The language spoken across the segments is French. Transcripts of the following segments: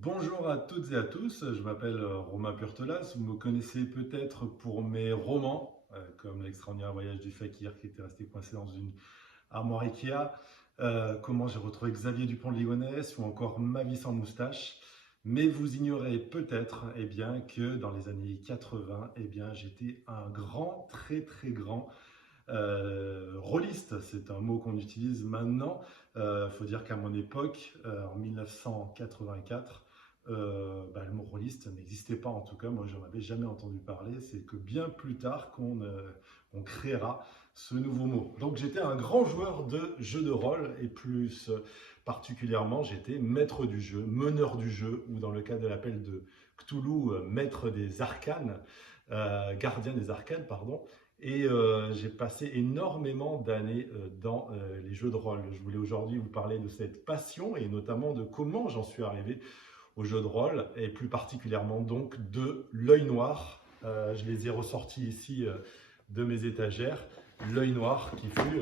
Bonjour à toutes et à tous, je m'appelle Romain Purtelas, vous me connaissez peut-être pour mes romans, comme L'extraordinaire voyage du fakir qui était resté coincé dans une armoire Ikea, Comment j'ai retrouvé Xavier Dupont de Ligonnès ou encore Ma vie sans moustache. Mais vous ignorez peut-être que dans les années 80, j'étais un grand, très très grand rôliste, c'est un mot qu'on utilise maintenant. Faut dire qu'à mon époque, en 1984, le mot rôliste n'existait pas, en tout cas, moi je n'en avais jamais entendu parler. C'est que bien plus tard qu'on créera ce nouveau mot. Donc j'étais un grand joueur de jeux de rôle et plus particulièrement j'étais maître du jeu, meneur du jeu, ou dans le cas de l'appel de Cthulhu, maître des arcanes, gardien des arcanes, pardon. Et j'ai passé énormément d'années dans les jeux de rôle. Je voulais aujourd'hui vous parler de cette passion et notamment de comment j'en suis arrivé aux jeux de rôle et plus particulièrement donc de l'œil noir. Je les ai ressortis ici de mes étagères. L'œil noir qui fut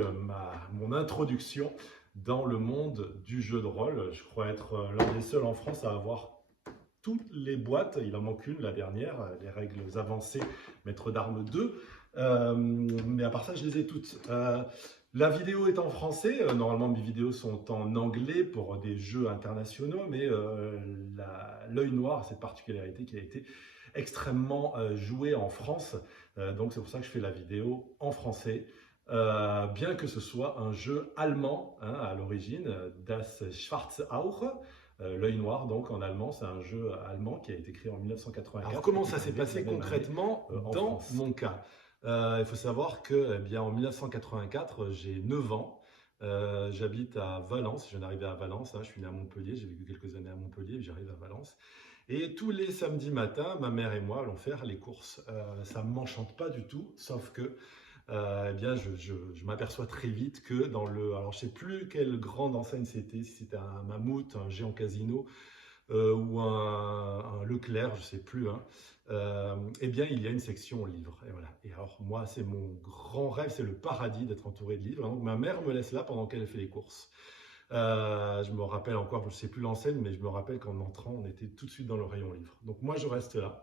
mon introduction dans le monde du jeu de rôle. Je crois être l'un des seuls en France à avoir toutes les boîtes, il en manque une, la dernière, les règles avancées, Maître d'armes 2. Mais à part ça, je les ai toutes. La vidéo est en français, normalement mes vidéos sont en anglais pour des jeux internationaux, mais l'œil noir a cette particularité qui a été extrêmement jouée en France, donc c'est pour ça que je fais la vidéo en français. Bien que ce soit un jeu allemand hein, à l'origine, Das Schwarze Auge, L'œil noir, donc en allemand, c'est un jeu allemand qui a été créé en 1984. Alors comment ça s'est passé concrètement dans mon cas? Il faut savoir que, en 1984, j'ai 9 ans. J'habite à Valence, je viens d'arriver à Valence, hein, je suis né à Montpellier, j'ai vécu quelques années à Montpellier, j'arrive à Valence. Et tous les samedis matins, ma mère et moi allons faire les courses. Ça ne m'enchante pas du tout, sauf que je m'aperçois très vite que alors je sais plus quelle grande enseigne c'était, si c'était un Mammouth, un Géant Casino ou un Leclerc, je sais plus, hein. Il y a une section livres. Et voilà. Et alors moi, c'est mon grand rêve, c'est le paradis d'être entouré de livres. Donc ma mère me laisse là pendant qu'elle fait les courses. Je me rappelle encore, je ne sais plus l'enseigne, mais je me rappelle qu'en entrant, on était tout de suite dans le rayon livres. Donc moi, je reste là.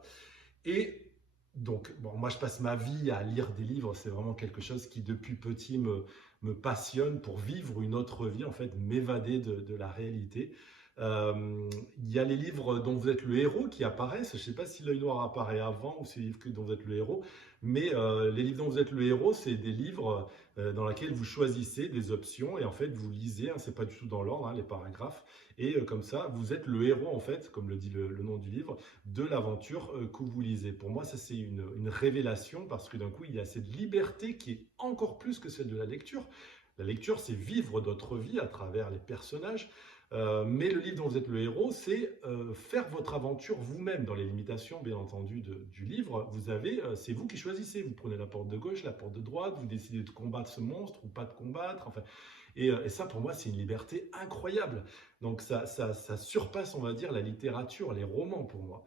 Et donc, bon, moi, je passe ma vie à lire des livres. C'est vraiment quelque chose qui, depuis petit, me passionne pour vivre une autre vie, en fait, m'évader de la réalité. Il y a les livres dont vous êtes le héros qui apparaissent. Je ne sais pas si l'œil noir apparaît avant ou c'est les livres dont vous êtes le héros, mais les livres dont vous êtes le héros, c'est des livres dans lesquels vous choisissez des options et en fait vous lisez, hein, c'est pas du tout dans l'ordre, hein, les paragraphes, et comme ça vous êtes le héros en fait, comme le dit le nom du livre, de l'aventure que vous lisez. Pour moi, ça c'est une révélation parce que d'un coup il y a cette liberté qui est encore plus que celle de la lecture. La lecture, c'est vivre d'autres vies à travers les personnages. Mais le livre dont vous êtes le héros, c'est faire votre aventure vous-même, dans les limitations, bien entendu, du livre. C'est vous qui choisissez. Vous prenez la porte de gauche, la porte de droite, vous décidez de combattre ce monstre ou pas de combattre. Enfin, et ça, pour moi, c'est une liberté incroyable. Donc, ça surpasse, on va dire, la littérature, les romans, pour moi.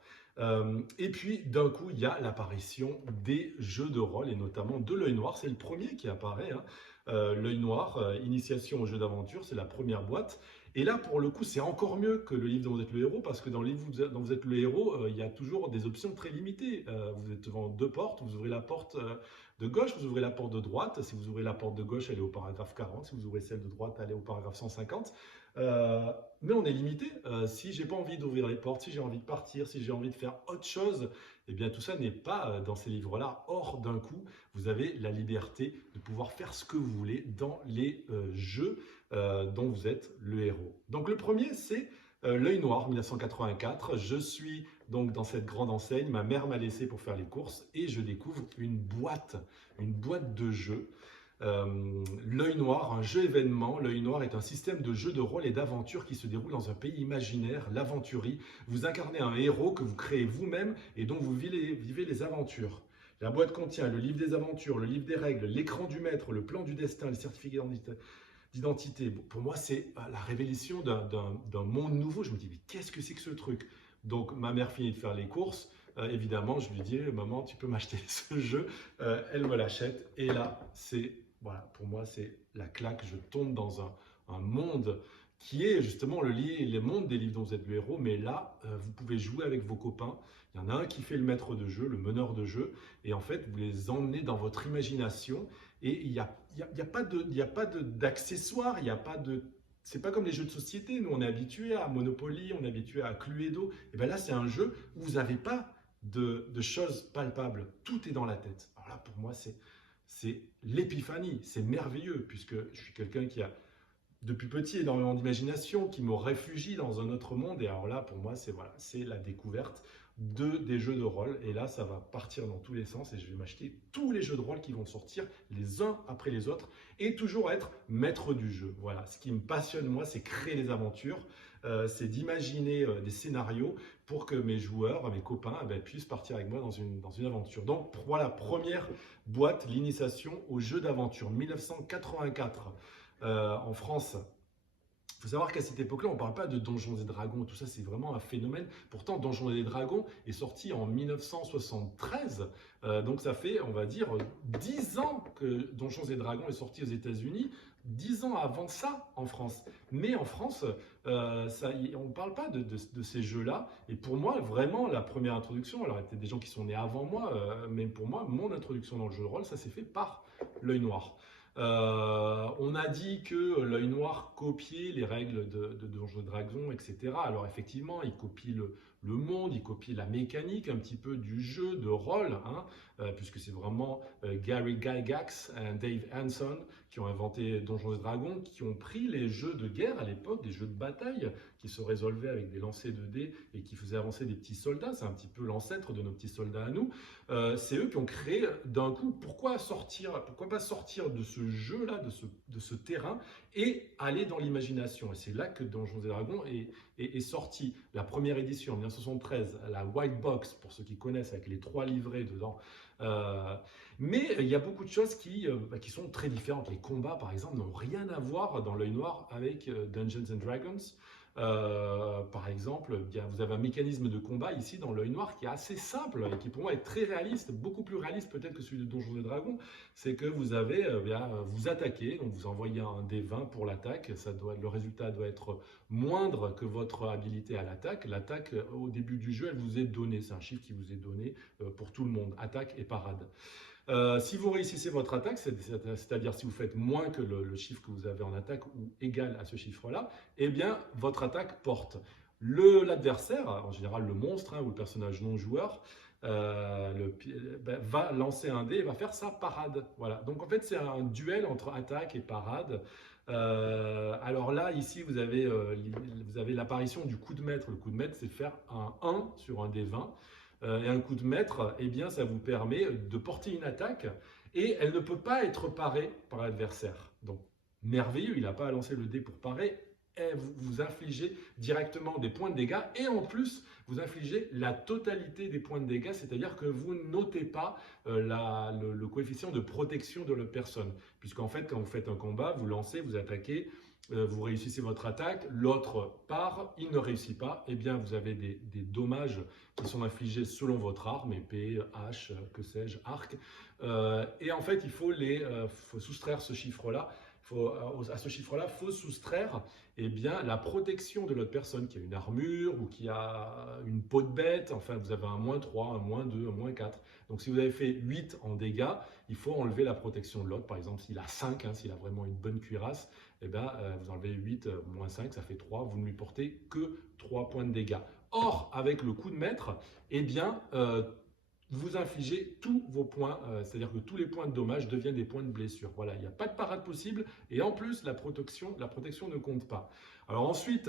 Et puis, d'un coup, il y a l'apparition des jeux de rôle, et notamment de l'œil noir. C'est le premier qui apparaît, hein. L'œil noir, initiation au jeu d'aventure, c'est la première boîte. Et là, pour le coup, c'est encore mieux que le livre dont vous êtes le héros, parce que dans le livre dont vous êtes le héros, il y a toujours des options très limitées. Vous êtes devant deux portes, vous ouvrez la porte de gauche, vous ouvrez la porte de droite. Si vous ouvrez la porte de gauche, elle est au paragraphe 40. Si vous ouvrez celle de droite, elle est au paragraphe 150. Mais on est limité. Si j'ai pas envie d'ouvrir les portes, si j'ai envie de partir, si j'ai envie de faire autre chose, eh bien tout ça n'est pas dans ces livres-là. Or, d'un coup, vous avez la liberté de pouvoir faire ce que vous voulez dans les jeux dont vous êtes le héros. Donc le premier, c'est L'œil noir, 1984. Je suis donc dans cette grande enseigne. Ma mère m'a laissé pour faire les courses et je découvre une boîte de jeux. L'œil noir, un jeu événement. L'œil noir est un système de jeu de rôle et d'aventure qui se déroule dans un pays imaginaire, l'aventurie. Vous incarnez un héros que vous créez vous-même et dont vous vivez les aventures. La boîte contient le livre des aventures, le livre des règles, l'écran du maître, le plan du destin, les certificats d'identité. Bon, pour moi, c'est la révélation d'un monde nouveau. Je me dis, mais qu'est-ce que c'est que ce truc? Donc, ma mère finit de faire les courses. Évidemment, je lui dis, maman, tu peux m'acheter ce jeu. Elle me l'achète. Et là, c'est voilà, pour moi, c'est la claque. Je tombe dans un monde qui est justement le monde des livres dont vous êtes le héros, mais là, vous pouvez jouer avec vos copains. Il y en a un qui fait le maître de jeu, le meneur de jeu, et en fait, vous les emmenez dans votre imagination, et il y a pas d'accessoires, il n'y a pas de... C'est pas comme les jeux de société, nous on est habitués à Monopoly, on est habitué à Cluedo, et bien là c'est un jeu où vous n'avez pas de choses palpables, tout est dans la tête. Alors là pour moi c'est l'épiphanie, c'est merveilleux, puisque je suis quelqu'un qui a depuis petit énormément d'imagination, qui me réfugie dans un autre monde. Et alors là, pour moi, c'est voilà, c'est la découverte des jeux de rôle. Et là, ça va partir dans tous les sens et je vais m'acheter tous les jeux de rôle qui vont sortir les uns après les autres et toujours être maître du jeu. Voilà, ce qui me passionne, moi, c'est créer des aventures, c'est d'imaginer des scénarios pour que mes joueurs, mes copains, eh ben, puissent partir avec moi dans une aventure. Donc, voilà, première boîte, l'initiation au jeu d'aventure, 1984. En France. Il faut savoir qu'à cette époque-là, on ne parle pas de Donjons et Dragons, tout ça c'est vraiment un phénomène. Pourtant, Donjons et Dragons est sorti en 1973, donc ça fait, on va dire, 10 ans que Donjons et Dragons est sorti aux États-Unis, 10 ans avant ça en France. Mais en France, on ne parle pas de ces jeux-là. Et pour moi, vraiment, la première introduction, alors il y a peut-être des gens qui sont nés avant moi, mais pour moi, mon introduction dans le jeu de rôle, ça s'est fait par l'œil noir. On a dit que l'œil noir copiait les règles de Donjons et Dragons, etc. Alors effectivement, il copie le monde, il copie la mécanique un petit peu du jeu de rôle, hein, puisque c'est vraiment Gary Gygax et Dave Hanson qui ont inventé Donjons et Dragons, qui ont pris les jeux de guerre à l'époque, des jeux de bataille, qui se résolvaient avec des lancers de dés et qui faisaient avancer des petits soldats. C'est un petit peu l'ancêtre de nos petits soldats à nous. C'est eux qui ont créé d'un coup, pourquoi pas sortir de ce jeu-là, de ce terrain, et aller dans l'imagination. Et c'est là que Donjons et Dragons est sorti. La première édition en 1973, la White Box, pour ceux qui connaissent, avec les 3 livrets dedans. Mais il y a beaucoup de choses qui sont très différentes. Les combats, par exemple, n'ont rien à voir dans l'œil noir avec Dungeons and Dragons. Par exemple, vous avez un mécanisme de combat ici dans l'œil noir qui est assez simple et qui pour moi est très réaliste, beaucoup plus réaliste peut-être que celui de Donjons et Dragons. C'est que vous avez, vous attaquez, donc vous envoyez un dé 20 pour l'attaque, le résultat doit être moindre que votre habilité à l'attaque. L'attaque au début du jeu, elle vous est donnée, c'est un chiffre qui vous est donné pour tout le monde, attaque et parade. Si vous réussissez votre attaque, c'est-à-dire si vous faites moins que le chiffre que vous avez en attaque ou égal à ce chiffre-là, eh bien votre attaque porte. L'adversaire, en général le monstre ou le personnage non joueur, va lancer un dé et va faire sa parade. Voilà. Donc en fait c'est un duel entre attaque et parade. Alors là, ici, vous avez l'apparition du coup de maître. Le coup de maître, c'est de faire un 1 sur un dé 20. Et un coup de maître, eh bien, ça vous permet de porter une attaque et elle ne peut pas être parée par l'adversaire. Donc, merveilleux, il n'a pas à lancer le dé pour parer. Et vous infligez directement des points de dégâts et en plus, vous infligez la totalité des points de dégâts, c'est-à-dire que vous notez pas le coefficient de protection de la personne. Puisqu'en fait, quand vous faites un combat, vous lancez, vous attaquez, vous réussissez votre attaque, l'autre part, il ne réussit pas, eh bien vous avez des dommages qui sont infligés selon votre arme, épée, hache, que sais-je, arc. Et en fait, il faut soustraire ce chiffre-là. À ce chiffre-là, il faut soustraire eh bien, la protection de l'autre personne qui a une armure ou qui a une peau de bête. Enfin, vous avez un -3, un -2, un -4. Donc, si vous avez fait 8 en dégâts, il faut enlever la protection de l'autre. Par exemple, s'il a 5, hein, s'il a vraiment une bonne cuirasse, eh bien, vous enlevez 8 moins 5, ça fait 3. Vous ne lui portez que 3 points de dégâts. Or, avec le coup de maître, eh bien, vous infligez tous vos points, c'est-à-dire que tous les points de dommage deviennent des points de blessure. Voilà, il n'y a pas de parade possible et en plus, la protection ne compte pas. Alors ensuite,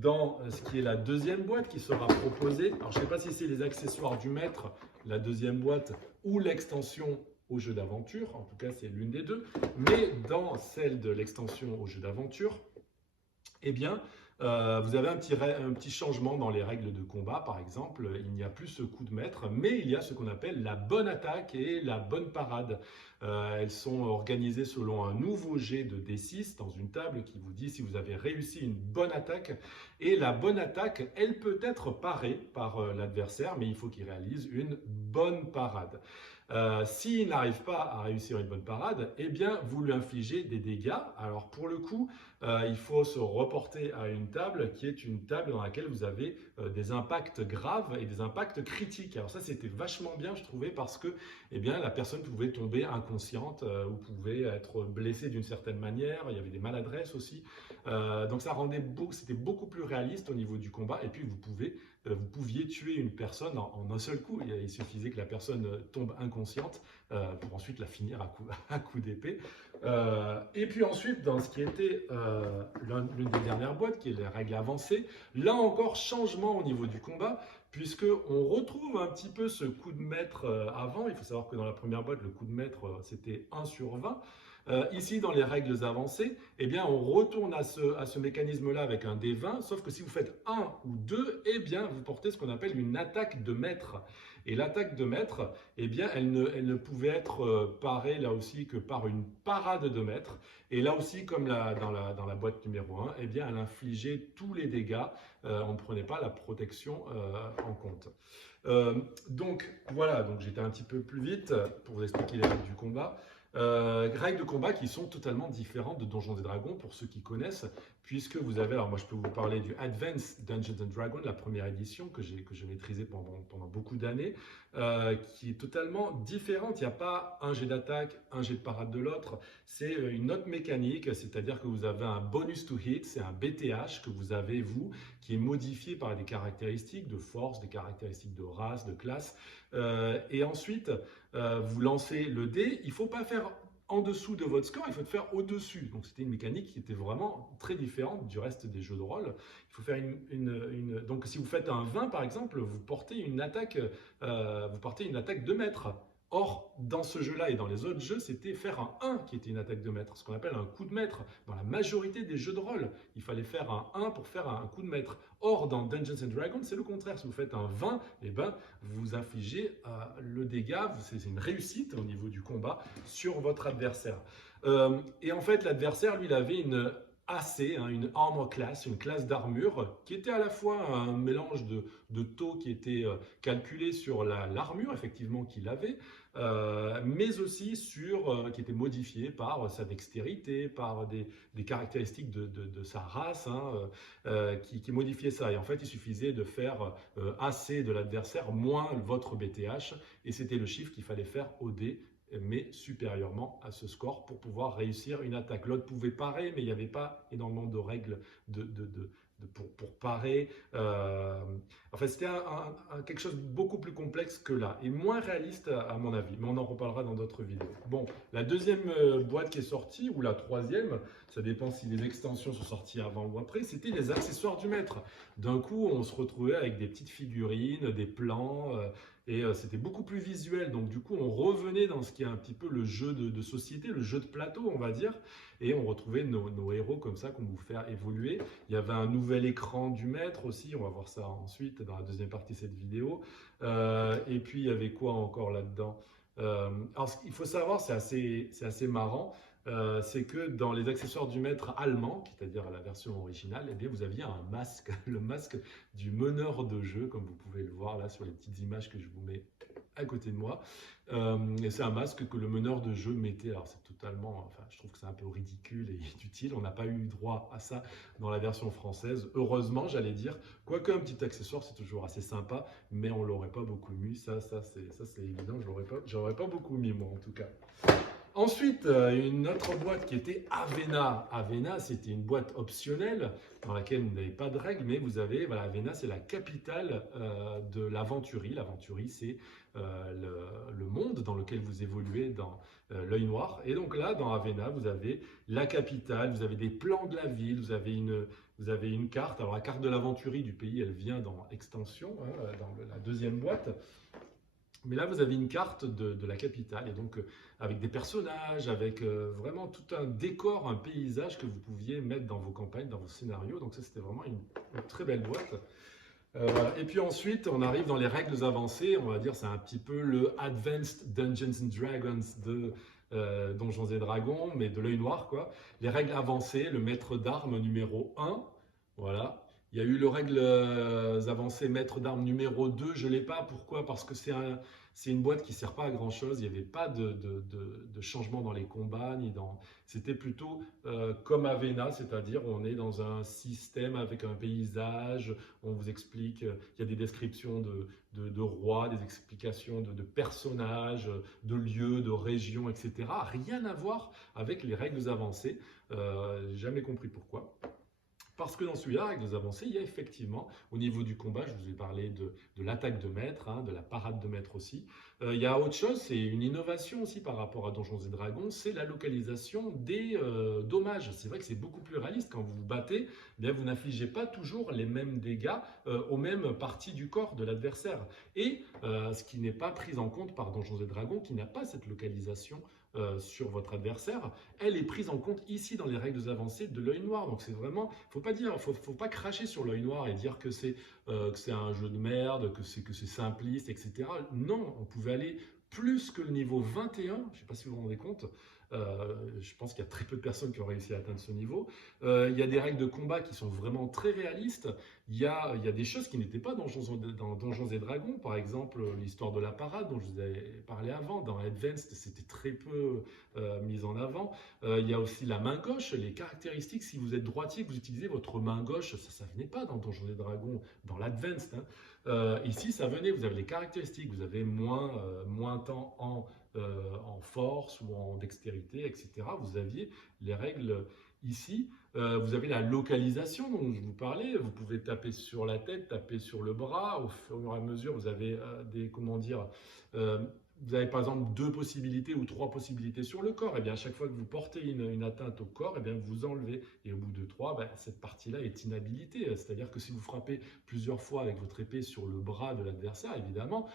dans ce qui est la deuxième boîte qui sera proposée, alors je ne sais pas si c'est les accessoires du maître, la deuxième boîte, ou l'extension au jeu d'aventure, en tout cas c'est l'une des deux, mais dans celle de l'extension au jeu d'aventure, eh bien, vous avez un petit changement dans les règles de combat, par exemple. Il n'y a plus ce coup de maître, mais il y a ce qu'on appelle la bonne attaque et la bonne parade. Elles sont organisées selon un nouveau jet de D6 dans une table qui vous dit si vous avez réussi une bonne attaque. Et la bonne attaque, elle peut être parée par l'adversaire, mais il faut qu'il réalise une bonne parade. S'il n'arrive pas à réussir une bonne parade, eh bien, vous lui infligez des dégâts. Alors, pour le coup, il faut se reporter à une table qui est une table dans laquelle vous avez des impacts graves et des impacts critiques. Alors ça, c'était vachement bien, je trouvais, parce que eh bien, la personne pouvait tomber inconsciente ou pouvait être blessée d'une certaine manière. Il y avait des maladresses aussi. Donc ça rendait c'était beaucoup plus réaliste au niveau du combat. Et puis, vous pouviez tuer une personne en un seul coup. Il suffisait que la personne tombe inconsciente pour ensuite la finir à coup d'épée. Et puis ensuite, dans ce qui était l'une des dernières boîtes, qui est les règles avancées, là encore, changement au niveau du combat, puisqu'on retrouve un petit peu ce coup de maître avant. Il faut savoir que dans la première boîte, le coup de maître, c'était 1 sur 20. Ici, dans les règles avancées, eh bien, on retourne à ce mécanisme-là avec un D20, sauf que si vous faites 1 ou 2, eh bien, vous portez ce qu'on appelle une attaque de maître. Et l'attaque de maître, eh bien, elle ne pouvait être parée là aussi que par une parade de maître. Et là aussi, comme dans la boîte numéro 1, eh bien, elle infligeait tous les dégâts. On ne prenait pas la protection en compte. Donc voilà, donc j'étais un petit peu plus vite pour vous expliquer les règles du combat. Règles de combat qui sont totalement différentes de Donjons et Dragons pour ceux qui connaissent, puisque vous avez, alors moi je peux vous parler du Advanced Dungeons and Dragons, la première édition que j'ai maîtrisée pendant beaucoup d'années, qui est totalement différente. Il n'y a pas un jet d'attaque, un jet de parade de l'autre, c'est une autre mécanique, c'est-à-dire que vous avez un bonus to hit, c'est un BTH que vous avez vous, qui est modifié par des caractéristiques de force, des caractéristiques de race, de classe, et ensuite vous lancez le dé, il ne faut pas faire en dessous de votre score, il faut le faire au-dessus. Donc c'était une mécanique qui était vraiment très différente du reste des jeux de rôle. Il faut faire donc si vous faites un 20 par exemple, vous portez une attaque de maître. Or, dans ce jeu-là et dans les autres jeux, c'était faire un 1 qui était une attaque de maître, ce qu'on appelle un coup de maître. Dans la majorité des jeux de rôle, il fallait faire un 1 pour faire un coup de maître. Or, dans Dungeons and Dragons, c'est le contraire. Si vous faites un 20, eh ben, vous infligez le dégât, c'est une réussite au niveau du combat sur votre adversaire. Et en fait, l'adversaire, lui, il avait une AC, hein, une armor class, une classe d'armure, qui était à la fois un mélange de taux qui était calculé sur l'armure, effectivement, qu'il avait, mais aussi qui était modifié par sa dextérité, par des caractéristiques de sa race, hein, qui modifiait ça. Et en fait, il suffisait de faire AC de l'adversaire moins votre BTH, et c'était le chiffre qu'il fallait faire au dé, mais supérieurement à ce score pour pouvoir réussir une attaque. L'autre pouvait parer, mais il n'y avait pas énormément de règles pour parer. Enfin, c'était quelque chose de beaucoup plus complexe que là, et moins réaliste à mon avis, mais on en reparlera dans d'autres vidéos. Bon, la deuxième boîte qui est sortie, ou la troisième, ça dépend si les extensions sont sorties avant ou après, c'était les accessoires du maître. D'un coup, on se retrouvait avec des petites figurines, des plans, et c'était beaucoup plus visuel. Donc du coup, on revenait dans ce qui est un petit peu le jeu de société, le jeu de plateau, on va dire, et on retrouvait nos héros comme ça qu'on vous faire évoluer. Il y avait un nouvel écran du maître aussi, on va voir ça ensuite dans la deuxième partie de cette vidéo. Et puis il y avait quoi encore là-dedans? Alors ce qu'il faut savoir, c'est assez marrant. C'est que dans les accessoires du maître allemand, c'est-à-dire la version originale, eh bien, vous aviez un masque, le masque du meneur de jeu, comme vous pouvez le voir là sur les petites images que je vous mets à côté de moi. Et c'est un masque que le meneur de jeu mettait. Alors c'est totalement, enfin je trouve que c'est un peu ridicule et inutile. On n'a pas eu droit à ça dans la version française. Heureusement, j'allais dire. Quoique un petit accessoire, c'est toujours assez sympa, mais on l'aurait pas beaucoup mis. Ça c'est évident. J'aurais pas beaucoup mis moi en tout cas. Ensuite, une autre boîte qui était Avena. Avena, c'était une boîte optionnelle dans laquelle vous n'avez pas de règles, mais vous avez, voilà, Avena, c'est la capitale de l'Aventurie. L'Aventurie, c'est le monde dans lequel vous évoluez dans l'œil noir. Et donc là, dans Avena, vous avez la capitale, vous avez des plans de la ville, vous avez une carte. Alors la carte de l'Aventurie du pays, elle vient dans Extension, hein, dans la deuxième boîte. Mais là, vous avez une carte de la capitale, et donc avec des personnages, avec vraiment tout un décor, un paysage que vous pouviez mettre dans vos campagnes, dans vos scénarios. Donc ça, c'était vraiment une très belle boîte. Voilà. Et puis ensuite, on arrive dans les règles avancées. On va dire c'est un petit peu le Advanced Dungeons and Dragons de Donjons et Dragons, mais de l'œil noir, quoi. Les règles avancées, le maître d'armes numéro 1, voilà. Il y a eu le règle avancée maître d'armes numéro 2, je ne l'ai pas. Pourquoi? Parce que C'est une boîte qui ne sert pas à grand-chose. Il n'y avait pas de changement dans les combats, C'était plutôt comme Avena, c'est-à-dire on est dans un système avec un paysage, on vous explique, il y a des descriptions de rois, des explications de personnages, de lieux, de régions, etc. Rien à voir avec les règles avancées. J'ai jamais compris pourquoi. Parce que dans celui-là, règles avancées, il y a effectivement, au niveau du combat, je vous ai parlé de l'attaque de maître, de la parade de maître aussi. Il y a autre chose, c'est une innovation aussi par rapport à Donjons et Dragons, c'est la localisation des dommages. C'est vrai que c'est beaucoup plus réaliste quand vous vous battez, eh bien vous n'infligez pas toujours les mêmes dégâts aux mêmes parties du corps de l'adversaire. Et ce qui n'est pas pris en compte par Donjons et Dragons, qui n'a pas cette localisation sur votre adversaire, elle est prise en compte ici dans les règles avancées de l'œil noir. Donc c'est vraiment, faut pas cracher sur l'œil noir et dire que c'est un jeu de merde, que c'est simpliste, etc. Non, on pouvait aller plus que le niveau 21, je ne sais pas si vous vous rendez compte. Je pense qu'il y a très peu de personnes qui ont réussi à atteindre ce niveau. Il y a des règles de combat qui sont vraiment très réalistes. Il y a des choses qui n'étaient pas dans Donjons et Dragons. Par exemple, l'histoire de la parade dont je vous avais parlé avant. Dans Advanced, c'était très peu mis en avant. Il y a aussi la main gauche, les caractéristiques. Si vous êtes droitier, que vous utilisez votre main gauche, ça ne venait pas dans Donjons et Dragons, dans l'Advanced. Ici, ça venait. Vous avez les caractéristiques. Vous avez moins temps en force ou en dextérité, etc. Vous aviez les règles ici. Vous avez la localisation dont je vous parlais. Vous pouvez taper sur la tête, taper sur le bras. Au fur et à mesure, vous avez vous avez par exemple 2 possibilités ou 3 possibilités sur le corps. Et bien à chaque fois que vous portez une atteinte au corps, et bien vous enlevez. Et au bout de 3, cette partie-là est inhabilitée. C'est-à-dire que si vous frappez plusieurs fois avec votre épée sur le bras de l'adversaire, évidemment,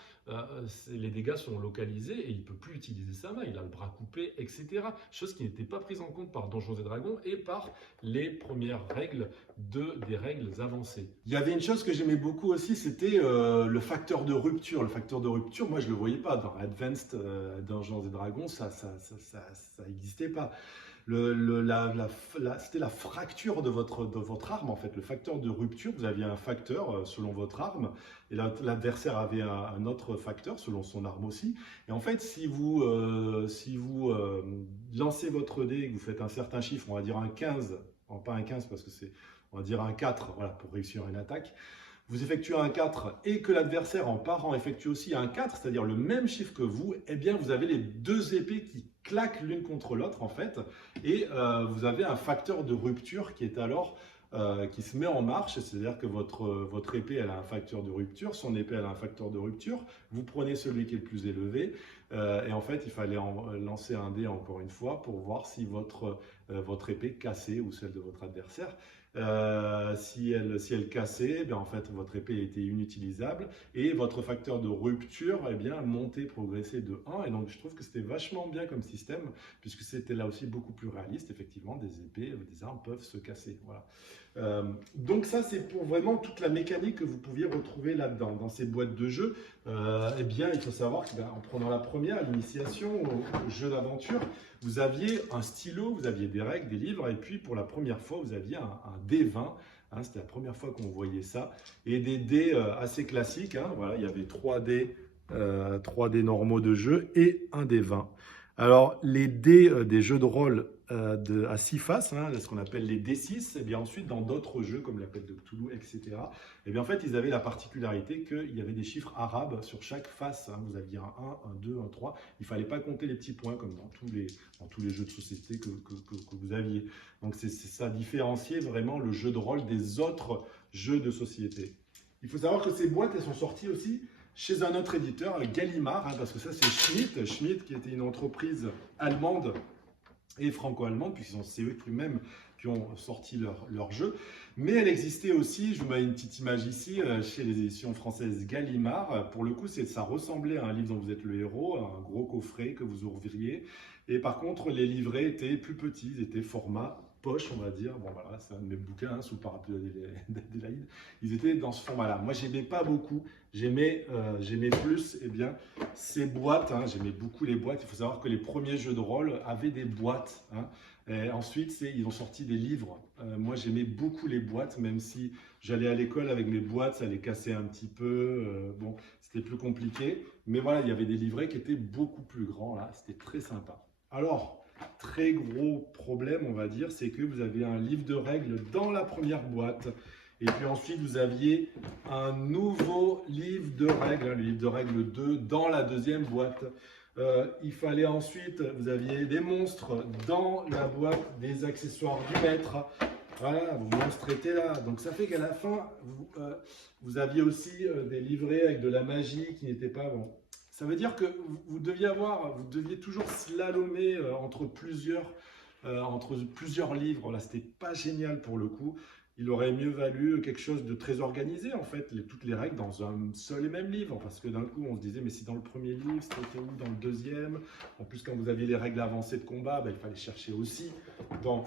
les dégâts sont localisés et il ne peut plus utiliser sa main. Il a le bras coupé, etc. Chose qui n'était pas prise en compte par Donjons et Dragons et par les premières règles des règles avancées. Il y avait une chose que j'aimais beaucoup aussi, c'était le facteur de rupture. Le facteur de rupture, moi je ne le voyais pas dans Advanced Dungeons et Dragons, ça n'existait pas. C'était la fracture de votre arme en fait, le facteur de rupture. Vous aviez un facteur selon votre arme et l'adversaire avait un autre facteur selon son arme aussi. Et en fait, si vous lancez votre dé et que vous faites un certain chiffre, on va dire un 15, pas un 15 parce que c'est, on va dire un 4, voilà, pour réussir une attaque. Vous effectuez un 4 et que l'adversaire en parant effectue aussi un 4, c'est-à-dire le même chiffre que vous, eh bien vous avez les 2 épées qui claquent l'une contre l'autre en fait, et vous avez un facteur de rupture qui est alors qui se met en marche, c'est-à-dire que votre épée elle a un facteur de rupture, son épée elle a un facteur de rupture, vous prenez celui qui est le plus élevé, et en fait il fallait lancer un dé encore une fois pour voir si votre épée cassait ou celle de votre adversaire. Si elle cassait, eh bien, en fait, votre épée était inutilisable et votre facteur de rupture eh bien, montait, progressait de 1. Et donc, je trouve que c'était vachement bien comme système puisque c'était là aussi beaucoup plus réaliste. Effectivement, des épées, des armes peuvent se casser. Voilà. Donc ça, c'est pour vraiment toute la mécanique que vous pouviez retrouver là-dedans, dans ces boîtes de jeux. Eh bien, il faut savoir qu'en prenant la première, l'initiation au jeu d'aventure, vous aviez un stylo, vous aviez des règles, des livres, et puis pour la première fois, vous aviez un dé 20. C'était la première fois qu'on voyait ça. Et des dés assez classiques. Voilà, il y avait 3 dés normaux de jeu et un dé 20. Alors, les dés des jeux de rôle à 6 faces, ce qu'on appelle les D6, et bien ensuite, dans d'autres jeux comme l'appel de Cthulhu, etc., et bien en fait, ils avaient la particularité qu'il y avait des chiffres arabes sur chaque face. Vous aviez un 1, un 2, un 3. Il ne fallait pas compter les petits points comme dans tous les jeux de société que vous aviez. Donc, ça différenciait vraiment le jeu de rôle des autres jeux de société. Il faut savoir que ces boîtes, elles sont sorties aussi chez un autre éditeur, Gallimard, parce que ça c'est Schmidt qui était une entreprise allemande et franco-allemande, puisque c'est eux-mêmes qui ont sorti leur jeu. Mais elle existait aussi, je vous mets une petite image ici, chez les éditions françaises Gallimard. Pour le coup, ça ressemblait à un livre dont vous êtes le héros, un gros coffret que vous ouvriez. Et par contre, les livrets étaient plus petits, ils étaient format poche, on va dire. Bon, voilà, c'est un de mes bouquins sous le parapluie d'Adélaïde. Ils étaient dans ce format-là. Moi, j'aimais pas beaucoup. J'aimais plus ces boîtes. J'aimais beaucoup les boîtes. Il faut savoir que les premiers jeux de rôle avaient des boîtes Et ensuite, ils ont sorti des livres. Moi, j'aimais beaucoup les boîtes, même si j'allais à l'école avec mes boîtes, ça les cassait un petit peu. Bon, c'était plus compliqué. Mais voilà, il y avait des livrets qui étaient beaucoup plus grands, là. C'était très sympa. Alors, très gros problème, on va dire, c'est que vous avez un livre de règles dans la première boîte. Et puis ensuite, vous aviez un nouveau livre de règles, le livre de règles 2, dans la deuxième boîte. Il fallait ensuite, vous aviez des monstres dans la boîte des accessoires du maître. Voilà, vos monstres étaient là. Donc ça fait qu'à la fin, vous aviez aussi des livrets avec de la magie qui n'étaient pas bons. Ça veut dire que vous deviez toujours slalomer entre plusieurs livres. Là, c'était pas génial pour le coup. Il aurait mieux valu quelque chose de très organisé, en fait, toutes les règles dans un seul et même livre. Parce que d'un coup, on se disait, mais si dans le premier livre, c'était où dans le deuxième? En plus, quand vous aviez les règles avancées de combat, il fallait chercher aussi dans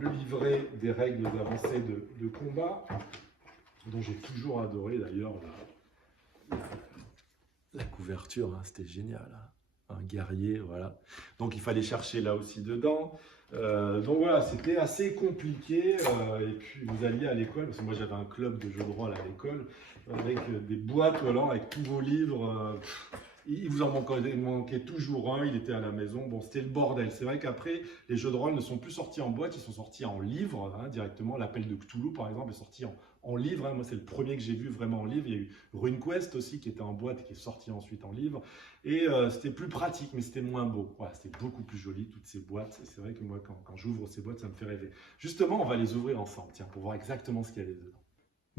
le livret des règles avancées de combat, dont j'ai toujours adoré d'ailleurs la couverture, hein, c'était génial. Hein. Un guerrier, voilà. Donc il fallait chercher là aussi dedans. Donc voilà, c'était assez compliqué. Et puis vous alliez à l'école, parce que moi j'avais un club de jeux de rôle à l'école, avec des boîtes, voilà, avec tous vos livres. Il vous en manquait toujours un, il était à la maison. Bon, c'était le bordel. C'est vrai qu'après, les jeux de rôle ne sont plus sortis en boîte, ils sont sortis en livre, hein, directement. L'Appel de Cthulhu, par exemple, est sorti en livre. Hein. Moi, c'est le premier que j'ai vu vraiment en livre. Il y a eu RuneQuest aussi, qui était en boîte et qui est sorti ensuite en livre. Et c'était plus pratique, mais c'était moins beau. Voilà, c'était beaucoup plus joli, toutes ces boîtes. Et c'est vrai que moi, quand j'ouvre ces boîtes, ça me fait rêver. Justement, on va les ouvrir ensemble, tiens, pour voir exactement ce qu'il y a dedans.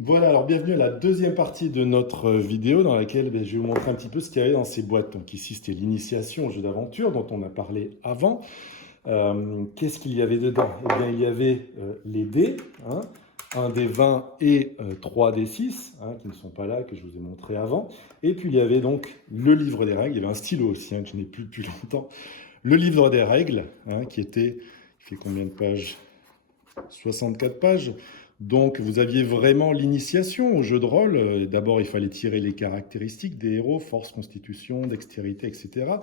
Voilà, alors bienvenue à la deuxième partie de notre vidéo dans laquelle je vais vous montrer un petit peu ce qu'il y avait dans ces boîtes. Donc ici, c'était l'initiation au jeu d'aventure dont on a parlé avant. Qu'est-ce qu'il y avait dedans? Eh bien, il y avait les dés, hein, un des 20 et 3 des 6, hein, qui ne sont pas là, que je vous ai montré avant. Et puis, il y avait donc le livre des règles. Il y avait un stylo aussi, hein, que je n'ai plus depuis longtemps. Le livre des règles, hein, qui était... Il fait combien de pages? 64 pages. Donc, vous aviez vraiment l'initiation au jeu de rôle. D'abord, il fallait tirer les caractéristiques des héros, force, constitution, dextérité, etc.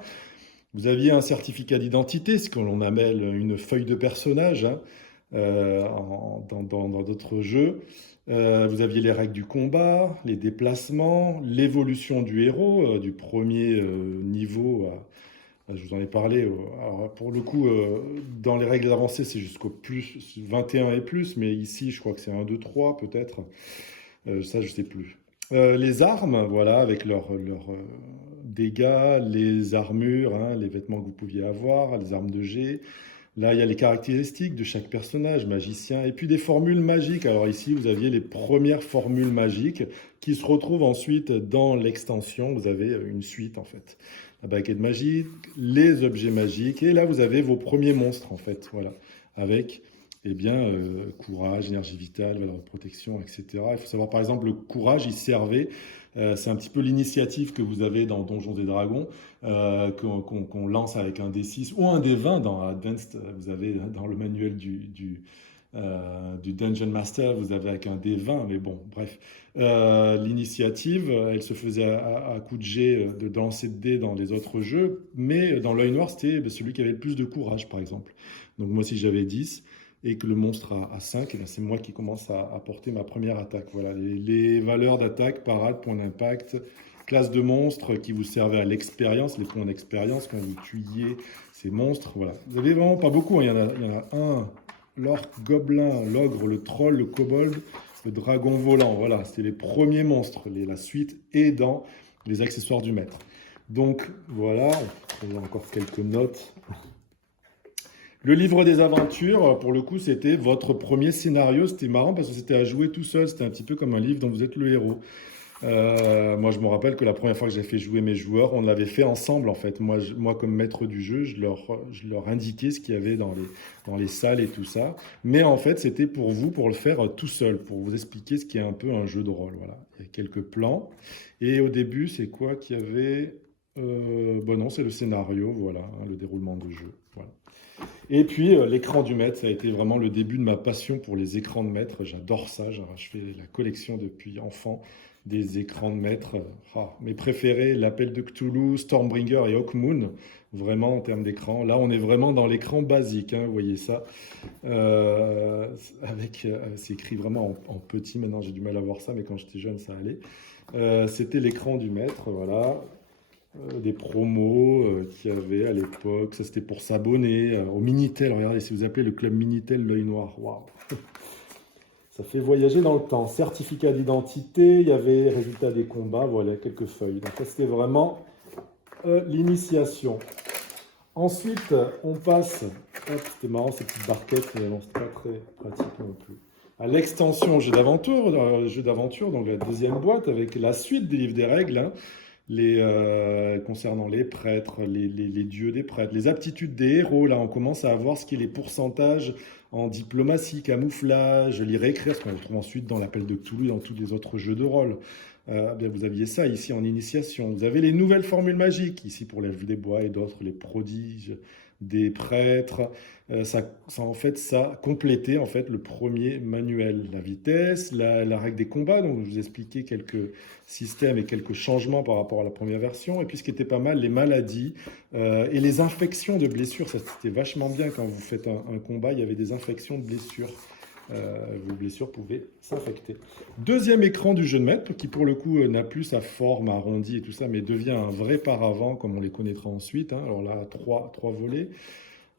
Vous aviez un certificat d'identité, ce que l'on appelle une feuille de personnage, hein, dans d'autres jeux. Vous aviez les règles du combat, les déplacements, l'évolution du héros, du premier niveau à... Je vous en ai parlé. Alors pour le coup, dans les règles avancées, c'est jusqu'au plus 21 et plus, mais ici, je crois que c'est 1, 2, 3 peut-être. Ça, je ne sais plus. Les armes, voilà, avec leurs dégâts, les armures, hein, les vêtements que vous pouviez avoir, les armes de jet. Là, il y a les caractéristiques de chaque personnage, magicien, et puis des formules magiques. Alors ici, vous aviez les premières formules magiques qui se retrouvent ensuite dans l'extension. Vous avez une suite, en fait. La baguette magique, les objets magiques, et là, vous avez vos premiers monstres, en fait, voilà, avec, eh bien, courage, énergie vitale, valeur de protection, etc. Il faut savoir, par exemple, le courage, il servait... c'est un petit peu l'initiative que vous avez dans Donjons et Dragons, qu'on lance avec un D6 ou un D20 dans Advanced. Vous avez dans le manuel du Dungeon Master, vous avez avec un D20, mais bon, bref. L'initiative, elle se faisait à coup de jet, de lancer de dés dans les autres jeux, mais dans l'œil noir, c'était celui qui avait le plus de courage, par exemple. Donc moi, si j'avais 10 et que le monstre a 5, eh c'est moi qui commence à porter ma première attaque. Voilà, les valeurs d'attaque, parade, point d'impact, classe de monstres qui vous servaient à l'expérience, les points d'expérience quand vous tuiez ces monstres. Voilà. Vous n'avez vraiment pas beaucoup, hein. Il y en a un, l'orc, gobelin, l'ogre, le troll, le kobold, le dragon volant. Voilà, c'était les premiers monstres. La suite est dans les accessoires du maître. Donc voilà, on a encore quelques notes. Le livre des aventures, pour le coup, c'était votre premier scénario. C'était marrant parce que c'était à jouer tout seul. C'était un petit peu comme un livre dont vous êtes le héros. Moi, je me rappelle que la première fois que j'ai fait jouer mes joueurs, on l'avait fait ensemble, en fait. Moi, comme maître du jeu, je leur indiquais ce qu'il y avait dans les salles et tout ça. Mais en fait, c'était pour vous, pour le faire tout seul, pour vous expliquer ce qui est un peu un jeu de rôle. Voilà. Il y a quelques plans. Et au début, c'est quoi qu'il y avait? Bon, non, c'est le scénario, voilà, hein, le déroulement du jeu. Voilà. Et puis, l'écran du maître, ça a été vraiment le début de ma passion pour les écrans de maître. J'adore ça, je fais la collection depuis enfant. des écrans de maître. Mes préférés, l'Appel de Cthulhu, Stormbringer et Hawkmoon, vraiment en termes d'écran. Là, on est vraiment dans l'écran basique, hein, vous voyez ça. C'est écrit vraiment en petit, maintenant j'ai du mal à voir ça, mais quand j'étais jeune, ça allait. C'était l'écran du maître, voilà. Des promos qu'il y avait à l'époque. Ça, c'était pour s'abonner au Minitel. Regardez, si vous appelez le club Minitel l'œil noir, waouh! Ça fait voyager dans le temps. Certificat d'identité, il y avait résultat des combats, voilà, quelques feuilles. Donc ça, c'était vraiment l'initiation. Ensuite, on passe, c'était marrant ces petites barquettes, mais non, c'était pas très pratique non plus, à l'extension jeu d'aventure, donc la deuxième boîte avec la suite des livres des règles, hein, concernant les prêtres, les dieux des prêtres, les aptitudes des héros. Là, on commence à avoir ce qui est les pourcentages en diplomatie, camouflage, lire et écrire, ce qu'on retrouve ensuite dans l'Appel de Cthulhu et dans tous les autres jeux de rôle. Bien, vous aviez ça ici en initiation. Vous avez les nouvelles formules magiques, ici pour l'Elfe des Bois et d'autres, les prodiges des prêtres. En fait, ça complétait en fait le premier manuel. La vitesse, la règle des combats, donc je vous expliquais quelques systèmes et quelques changements par rapport à la première version. Et puis ce qui était pas mal, les maladies et les infections de blessures. Ça, c'était vachement bien quand vous faites un combat, il y avait des infections de blessures. Vos blessures pouvaient s'infecter. Deuxième écran du jeu de maître, qui pour le coup n'a plus sa forme arrondie et tout ça, mais devient un vrai paravent, comme on les connaîtra ensuite. Hein. Alors là, trois volets.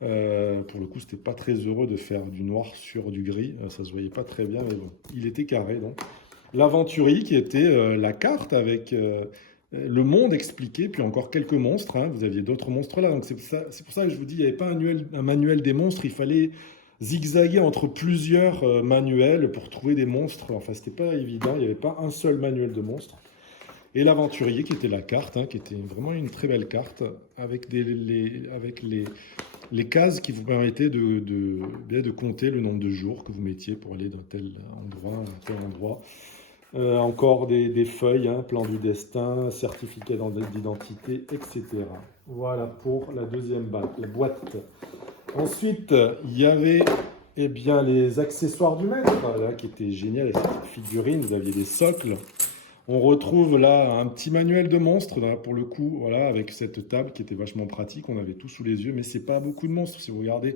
Pour le coup, c'était pas très heureux de faire du noir sur du gris. Ça se voyait pas très bien, mais bon, il était carré. Donc, l'Aventurie, qui était la carte avec le monde expliqué, puis encore quelques monstres. Hein. Vous aviez d'autres monstres là. Donc c'est pour ça que je vous dis, il n'y avait pas un manuel des monstres. Il fallait zigzaguer entre plusieurs manuels pour trouver des monstres. Enfin, c'était pas évident. Il n'y avait pas un seul manuel de monstres. Et l'Aventurier, qui était la carte, hein, qui était vraiment une très belle carte, avec les cases qui vous permettaient de compter le nombre de jours que vous mettiez pour aller d'un tel endroit à un tel endroit. Encore des feuilles, hein, plan du destin, certificat d'identité, etc. Voilà pour la deuxième la boîte. Ensuite, il y avait les accessoires du maître, là, qui étaient génial, avec cette figurine. Vous aviez des socles. On retrouve là un petit manuel de monstres, là, pour le coup, voilà, avec cette table qui était vachement pratique. On avait tout sous les yeux, mais c'est pas beaucoup de monstres. Si vous regardez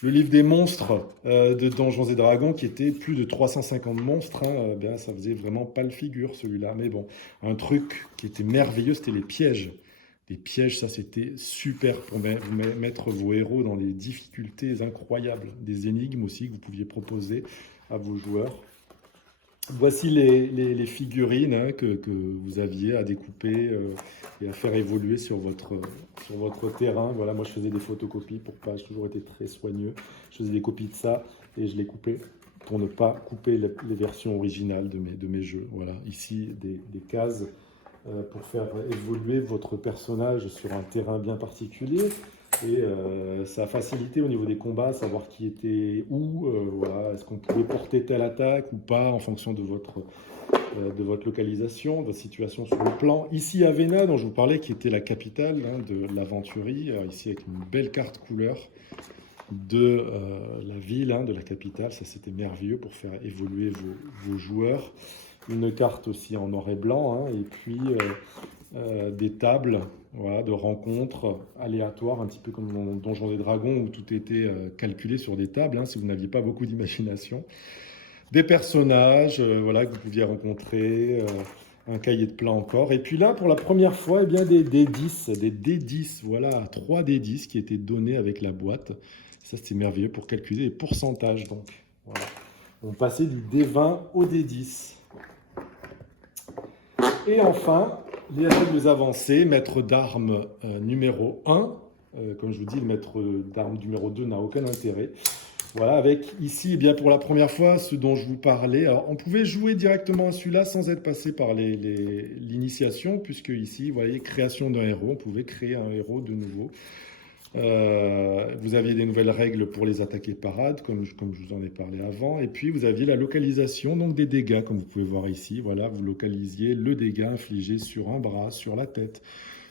le livre des monstres de Donjons et Dragons, qui était plus de 350 monstres, hein, ça faisait vraiment pas le figure celui-là. Mais bon, un truc qui était merveilleux, c'était les pièges. Les pièges, ça c'était super pour mettre vos héros dans des difficultés incroyables. Des énigmes aussi que vous pouviez proposer à vos joueurs. Voici les figurines, hein, que vous aviez à découper et à faire évoluer sur votre terrain. Voilà, moi je faisais des photocopies pour pas, j'ai toujours été très soigneux. Je faisais des copies de ça et je les coupais pour ne pas couper les versions originales de mes jeux. Voilà, ici des cases pour faire évoluer votre personnage sur un terrain bien particulier. Et ça a facilité au niveau des combats, savoir qui était où, voilà, est-ce qu'on pouvait porter telle attaque ou pas en fonction de votre localisation, de votre situation sur le plan. Ici, Avena, dont je vous parlais, qui était la capitale, hein, de l'Aventurie, ici avec une belle carte couleur de la ville, hein, de la capitale. Ça, c'était merveilleux pour faire évoluer vos joueurs. Une carte aussi en noir et blanc, hein, et puis des tables, voilà, de rencontres aléatoires, un petit peu comme dans Donjons et Dragons, où tout était calculé sur des tables, hein, si vous n'aviez pas beaucoup d'imagination. Des personnages, voilà, que vous pouviez rencontrer, un cahier de plans encore. Et puis là, pour la première fois, des D10, voilà, 3 D10 qui étaient donnés avec la boîte. Ça, c'était merveilleux pour calculer les pourcentages. Donc, voilà. On passait du D20 au D10. Et enfin, les règles avancées, maître d'armes numéro 1. Comme je vous dis, le maître d'armes numéro 2 n'a aucun intérêt. Voilà, avec ici, pour la première fois, ce dont je vous parlais. Alors, on pouvait jouer directement à celui-là sans être passé par l'initiation, puisque ici, vous voyez, création d'un héros. On pouvait créer un héros de nouveau. Vous aviez des nouvelles règles pour les attaques et parades, comme je vous en ai parlé avant. Et puis, vous aviez la localisation, donc des dégâts, comme vous pouvez voir ici. Voilà, vous localisiez le dégât infligé sur un bras, sur la tête,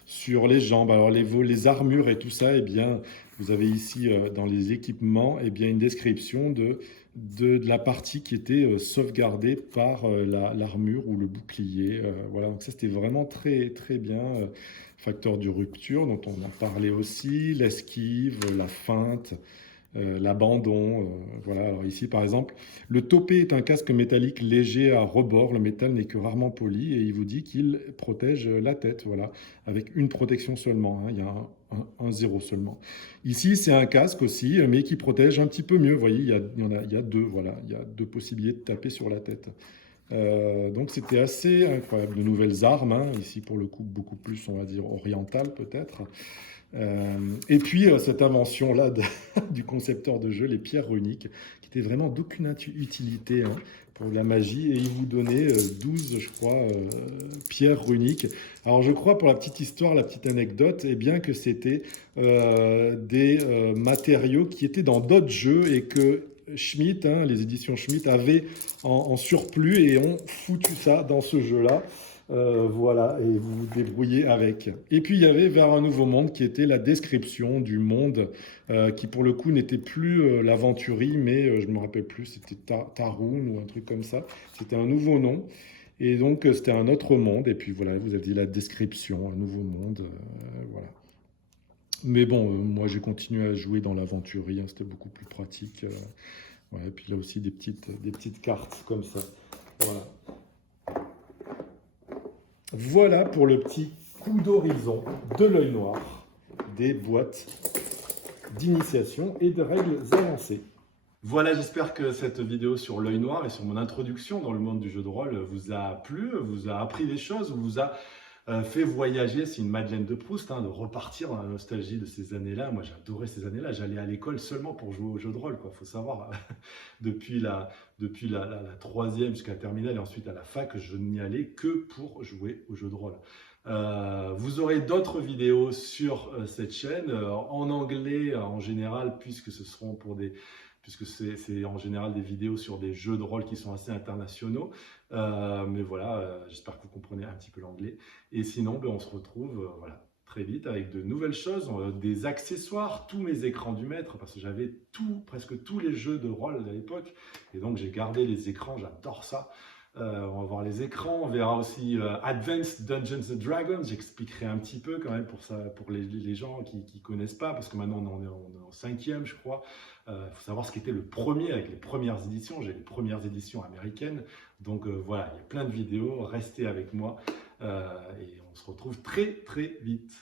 sur les jambes. Alors, les armures et tout ça, vous avez ici dans les équipements eh bien, une description de la partie qui était sauvegardée par l'armure ou le bouclier. Voilà, donc ça c'était vraiment très, très bien. Facteur de rupture dont on a parlé aussi, l'esquive, la feinte, l'abandon. Voilà. Alors ici, par exemple, le topé est un casque métallique léger à rebord. Le métal n'est que rarement poli et il vous dit qu'il protège la tête. Voilà, avec une protection seulement, hein. Il y a un zéro seulement. Ici, c'est un casque aussi, mais qui protège un petit peu mieux. Vous voyez, il y a deux. Voilà, il y a deux possibilités de taper sur la tête. Donc c'était assez incroyable. De nouvelles armes, hein. Ici pour le coup beaucoup plus, on va dire, orientales peut-être. Et puis cette invention-là du concepteur de jeu, les pierres runiques, qui étaient vraiment d'aucune utilité, hein, pour la magie, et il vous donnait 12, je crois, pierres runiques. Alors je crois, pour la petite histoire, la petite anecdote, eh bien que c'était des matériaux qui étaient dans d'autres jeux et que Schmitt, hein, les éditions Schmitt, avaient en surplus et ont foutu ça dans ce jeu-là. Voilà, et vous vous débrouillez avec. Et puis il y avait Vers un nouveau monde qui était la description du monde qui pour le coup n'était plus l'aventurie, mais je ne me rappelle plus, c'était Tarun ou un truc comme ça. C'était un nouveau nom. Et donc c'était un autre monde. Et puis voilà, vous aviez la description, un nouveau monde. Voilà. Mais bon, moi j'ai continué à jouer dans l'aventurie, hein, c'était beaucoup plus pratique. Ouais, et puis là aussi des petites cartes comme ça. Voilà. Voilà pour le petit coup d'horizon de l'œil noir, des boîtes d'initiation et de règles avancées. Voilà, j'espère que cette vidéo sur l'œil noir et sur mon introduction dans le monde du jeu de rôle vous a plu, vous a appris des choses, vous a fait voyager. C'est une Madeleine de Proust, hein, de repartir dans la nostalgie de ces années-là. Moi, j'adorais ces années-là. J'allais à l'école seulement pour jouer au jeu de rôle, quoi. Faut savoir, depuis la troisième jusqu'à la terminale et ensuite à la fac, je n'y allais que pour jouer au jeu de rôle. Vous aurez d'autres vidéos sur cette chaîne, en anglais en général, puisque c'est en général des vidéos sur des jeux de rôle qui sont assez internationaux. Mais voilà, j'espère que vous comprenez un petit peu l'anglais. Et sinon, on se retrouve voilà, très vite avec de nouvelles choses, des accessoires, tous mes écrans du maître, parce que j'avais presque tous les jeux de rôle à l'époque. Et donc j'ai gardé les écrans, j'adore ça. On va voir les écrans, on verra aussi Advanced Dungeons and Dragons. J'expliquerai un petit peu quand même pour les gens qui ne connaissent pas, parce que maintenant on est en cinquième, je crois. Il faut savoir ce qu'était le premier avec les premières éditions. J'ai les premières éditions américaines. Donc voilà, il y a plein de vidéos. Restez avec moi et on se retrouve très très vite.